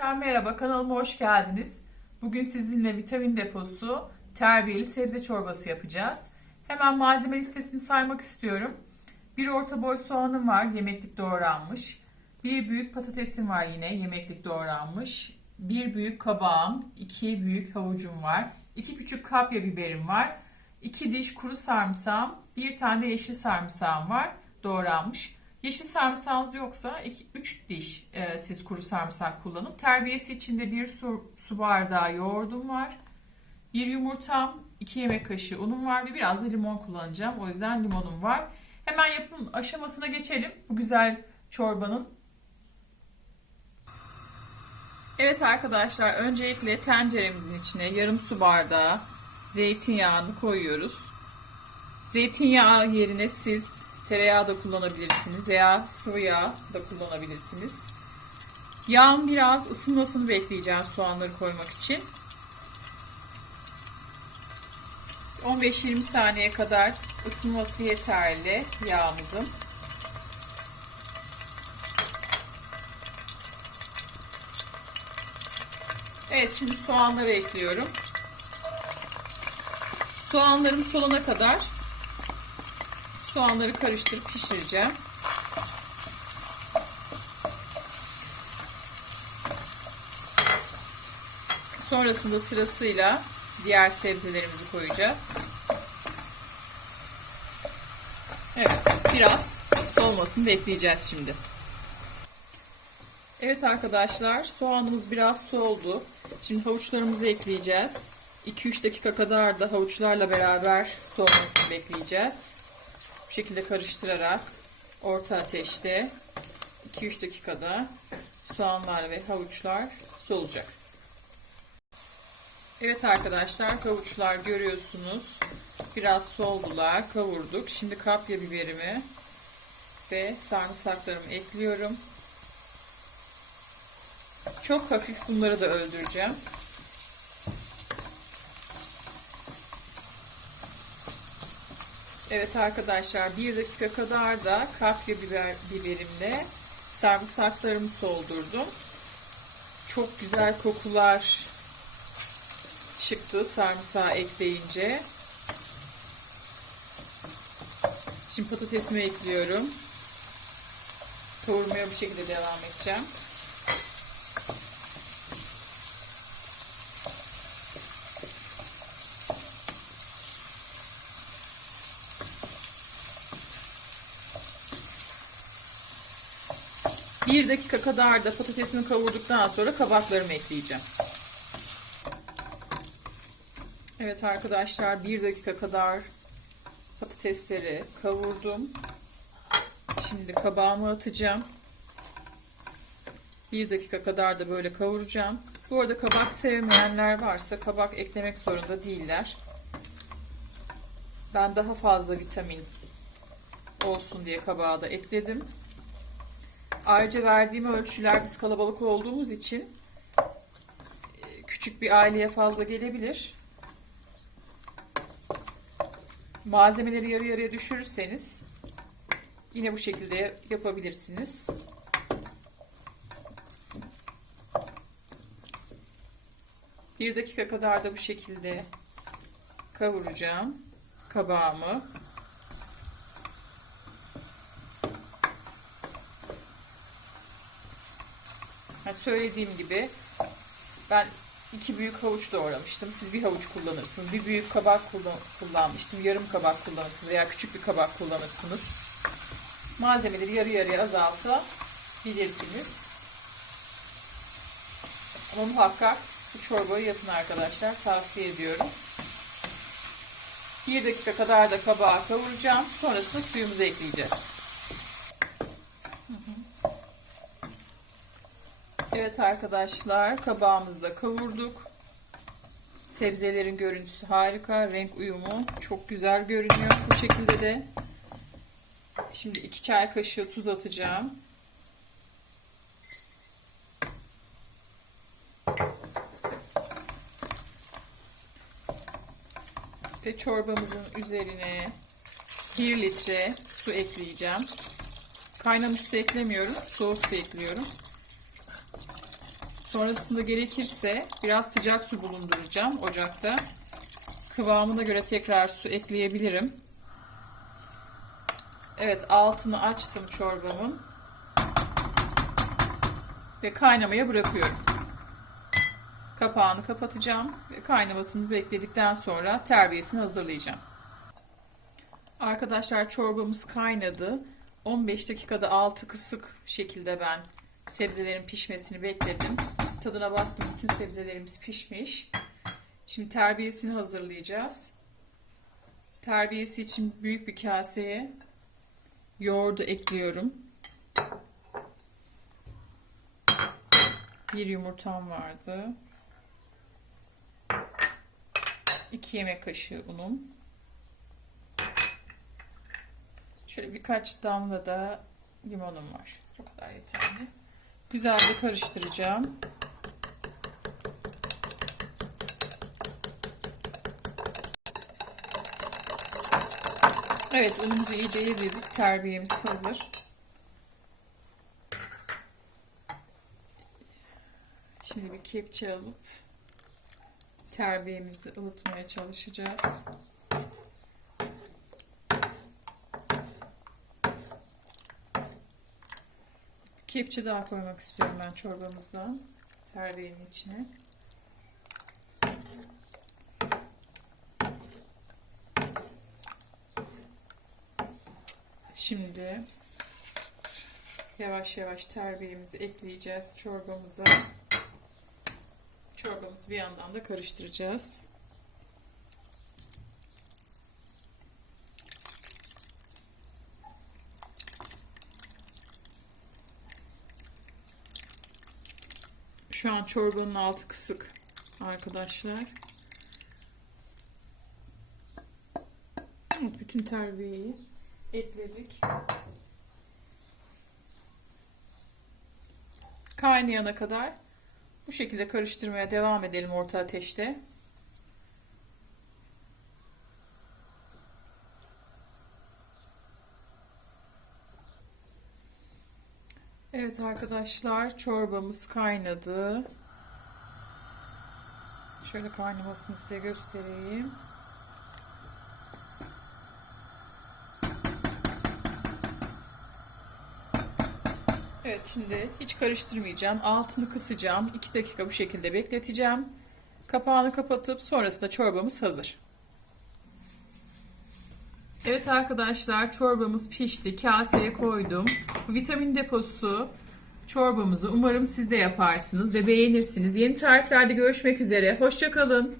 Arkadaşlar merhaba kanalıma hoş geldiniz. Bugün sizinle vitamin deposu terbiyeli sebze çorbası yapacağız. Hemen malzeme listesini saymak istiyorum. Bir orta boy soğanım var yemeklik doğranmış. Bir büyük patatesim var yine yemeklik doğranmış. Bir büyük kabağım, iki büyük havucum var. iki küçük kapya biberim var. iki diş kuru sarımsağım, bir tane yeşil sarımsağım var doğranmış. Yeşil sarımsağınız yoksa 3 diş e, siz kuru sarımsak kullanın. Terbiyesi içinde bir su, su bardağı yoğurdum var. Bir yumurtam, 2 yemek kaşığı unum var ve biraz da limon kullanacağım. O yüzden limonum var. Hemen yapım aşamasına geçelim. Bu güzel çorbanın. Evet arkadaşlar öncelikle tenceremizin içine yarım su bardağı zeytinyağını koyuyoruz. Zeytinyağı yerine siz Tereyağı da kullanabilirsiniz veya sıvı yağ da kullanabilirsiniz. Yağın biraz ısınmasını bekleyeceğim soğanları koymak için. 15-20 saniye kadar ısınması yeterli yağımızın. Evet şimdi soğanları ekliyorum. Soğanlarım solana kadar Soğanları karıştırıp pişireceğim. Sonrasında sırasıyla diğer sebzelerimizi koyacağız. Evet, biraz solmasını bekleyeceğiz şimdi. Evet arkadaşlar, soğanımız biraz soğudu. Şimdi havuçlarımızı ekleyeceğiz. 2-3 dakika kadar da havuçlarla beraber soğumasını bekleyeceğiz. Bu şekilde karıştırarak orta ateşte 2-3 dakikada soğanlar ve havuçlar solacak. Evet arkadaşlar havuçlar görüyorsunuz. Biraz soldular. Kavurduk. Şimdi kapya biberimi ve sarımsaklarımı ekliyorum. Çok hafif bunları da öldüreceğim. Evet arkadaşlar bir dakika kadar da kapya biber, biberimle sarımsaklarımı soldurdum. Çok güzel kokular çıktı sarımsağı ekleyince. Şimdi patatesimi ekliyorum. Kavurmaya bu şekilde devam edeceğim. Bir dakika kadar da patatesimi kavurduktan sonra kabaklarımı ekleyeceğim. Evet arkadaşlar bir dakika kadar patatesleri kavurdum. Şimdi kabağımı atacağım. Bir dakika kadar da böyle kavuracağım. Bu arada kabak sevmeyenler varsa kabak eklemek zorunda değiller. Ben daha fazla vitamin olsun diye kabağı da ekledim. Ayrıca verdiğim ölçüler biz kalabalık olduğumuz için e, küçük bir aileye fazla gelebilir. Malzemeleri yarı yarıya düşürürseniz yine bu şekilde yapabilirsiniz. Bir dakika kadar da bu şekilde kavuracağım kabağımı. Yani söylediğim gibi ben iki büyük havuç doğramıştım. Siz bir havuç kullanırsınız. Bir büyük kabak kullanmıştım. Yarım kabak kullanırsınız veya küçük bir kabak kullanırsınız. Malzemeleri yarı yarıya azaltabilirsiniz. Ama muhakkak bu çorbayı yapın arkadaşlar. Tavsiye ediyorum. Bir dakika kadar da kabağı kavuracağım. Sonrasında suyumuzu ekleyeceğiz. Evet arkadaşlar kabağımızı da kavurduk. Sebzelerin görüntüsü harika. Renk uyumu çok güzel görünüyor. Bu şekilde de. Şimdi 2 çay kaşığı tuz atacağım. Ve çorbamızın üzerine 1 litre su ekleyeceğim. Kaynamış su eklemiyorum. Soğuk su ekliyorum. Sonrasında gerekirse biraz sıcak su bulunduracağım ocakta. Kıvamına göre tekrar su ekleyebilirim. Evet altını açtım çorbamın. Ve kaynamaya bırakıyorum. Kapağını kapatacağım ve kaynamasını bekledikten sonra terbiyesini hazırlayacağım. Arkadaşlar çorbamız kaynadı. 15 dakikada altı kısık şekilde ben sebzelerin pişmesini bekledim. Tadına baktım bütün sebzelerimiz pişmiş. Şimdi terbiyesini hazırlayacağız. Terbiyesi için büyük bir kaseye yoğurdu ekliyorum. Bir yumurtam vardı. 2 yemek kaşığı unum. Şöyle birkaç damla da limonum var. O kadar yeterli. Güzelce karıştıracağım. Evet unumuzu iyice yedirdik. Terbiyemiz hazır. Şimdi bir kepçe alıp terbiyemizi ılıtmaya çalışacağız. Kepçe daha koymak istiyorum ben çorbamızdan. Terbiyenin içine. Şimdi yavaş yavaş terbiyemizi ekleyeceğiz çorbamıza. Çorbamızı bir yandan da karıştıracağız. Şu an çorbanın altı kısık arkadaşlar. Bütün terbiyeyi ekledik. Kaynayana kadar bu şekilde karıştırmaya devam edelim orta ateşte. Evet arkadaşlar çorbamız kaynadı. Şöyle kaynamasını size göstereyim. Evet şimdi hiç karıştırmayacağım. Altını kısacağım. 2 dakika bu şekilde bekleteceğim. Kapağını kapatıp sonrasında çorbamız hazır. Evet arkadaşlar çorbamız pişti. Kaseye koydum. Vitamin deposu çorbamızı umarım siz de yaparsınız ve beğenirsiniz. Yeni tariflerde görüşmek üzere. Hoşçakalın.